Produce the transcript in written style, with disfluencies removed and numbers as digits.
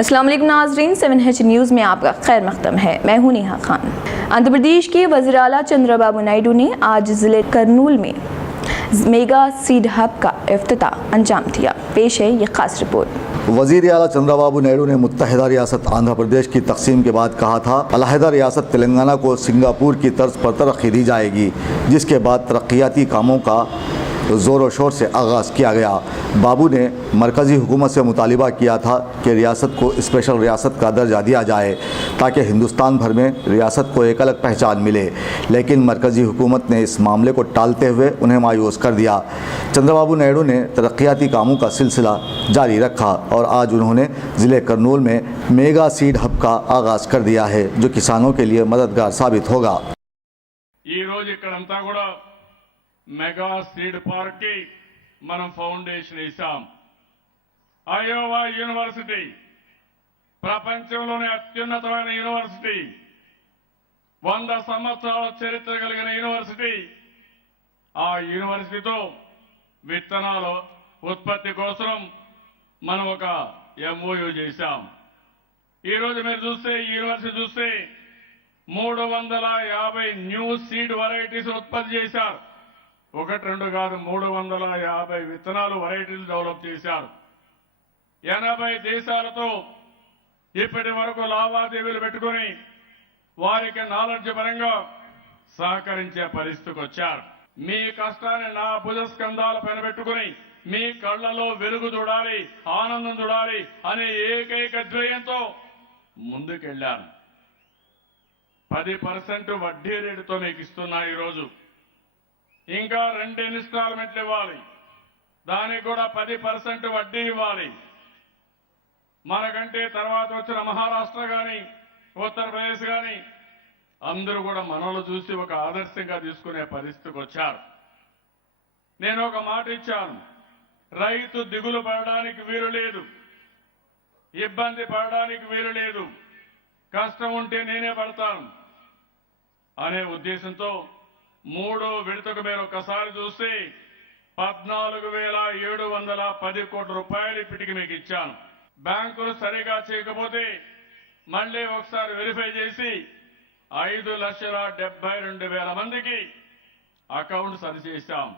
अस्सलाम वालेकुम नाज़रीन, 7H न्यूज़ में आपका खैर मक़दम है। मैं हूं नेहा खान। आंध्र प्रदेश के वज़ीर आला चंद्रबाबू नायडू ने आज ज़िले करनूल में मेगा सीड हब का इफ्तिताह अंजाम दिया। पेश है ये खास रिपोर्ट। वज़ीर आला चंद्रबाबू नायडू ने मुत्तहिदा रियासत आंध्र प्रदेश की तकसीम के बाद कहा था, अलहदा रियासत तेलंगाना को सिंगापुर की तर्ज पर तरक्की दी जाएगी, जिसके बाद तरक्याती कामों का ज़ोर व शोर से आगाज़ किया गया। बाबू ने मरकज़ी हुकूमत से मुतालिबा किया था कि रियासत को स्पेशल रियासत का दर्जा दिया जाए ताकि हिंदुस्तान भर में रियासत को एक अलग पहचान मिले, लेकिन मरकज़ी हुकूमत ने इस मामले को टालते हुए उन्हें मायूस कर दिया। चंद्रबाबू नायडू ने तरक्याती कामों का सिलसिला जारी रखा और आज उन्होंने ज़िले करनूल में मेगा सीड हब का आगाज़ कर दिया है, जो किसानों के लिए मददगार साबित होगा। మెగా సీడ్ పార్క్ కి మనం ఫౌండేషన్ వేశాం. అయోవా యూనివర్సిటీ ప్రపంచంలోనే అత్యున్నతమైన యూనివర్సిటీ, 100 సంవత్సరాల చరిత్ర కలిగిన యూనివర్సిటీ. ఆ యూనివర్సిటీతో విత్తనాల ఉత్పత్తి కోసం మనం ఒక ఎంఓయూ చేశాం. ఈ రోజు మీరు చూస్తే ఈ యూనివర్సిటీ చూస్తే 350 న్యూ సీడ్ వెరైటీస్ ఉత్పత్తి చేశారు. ఒకటి రెండు కాదు, 350 విత్తనాలు వెరైటీలు డెవలప్ చేశారు. 80 దేశాలతో ఇప్పటి వరకు లావాదేవీలు పెట్టుకుని వారికి నాలెడ్జ్ పరంగా సహకరించే పరిస్థితికి వచ్చారు. మీ కష్టాన్ని నా భుజస్కంధాల పైన పెట్టుకుని మీ కళ్లలో వెలుగు చూడాలి, ఆనందం చూడాలి అనే ఏకైక ధ్యేయంతో ముందుకెళ్లారు. 10% వడ్డీ రేటుతో మీకు ఇస్తున్నా. ఈరోజు ఇంకా 2 ఇన్స్టాల్మెంట్లు ఇవ్వాలి, దానికి కూడా 10% వడ్డీ ఇవ్వాలి. మనకంటే తర్వాత వచ్చిన మహారాష్ట్ర కానీ ఉత్తరప్రదేశ్ కానీ అందరూ కూడా మనల్ని చూసి ఒక ఆదర్శంగా తీసుకునే పరిస్థితికి వచ్చారు. నేను ఒక మాట ఇచ్చాను, రైతు దిగులు పడడానికి వీలు లేదు, ఇబ్బంది పడడానికి వీలు లేదు, కష్టం ఉంటే నేనే పడతాను అనే ఉద్దేశంతో 3వ విడతకు మీరు ఒకసారి చూస్తే 14,710 కోట్ల రూపాయలు ఇప్పటికి మీకు ఇచ్చాను. బ్యాంకులు సరిగా చేయకపోతే మళ్ళీ ఒకసారి వెరిఫై చేసి 5,72,000 మందికి అకౌంట్ సరిచేశాం.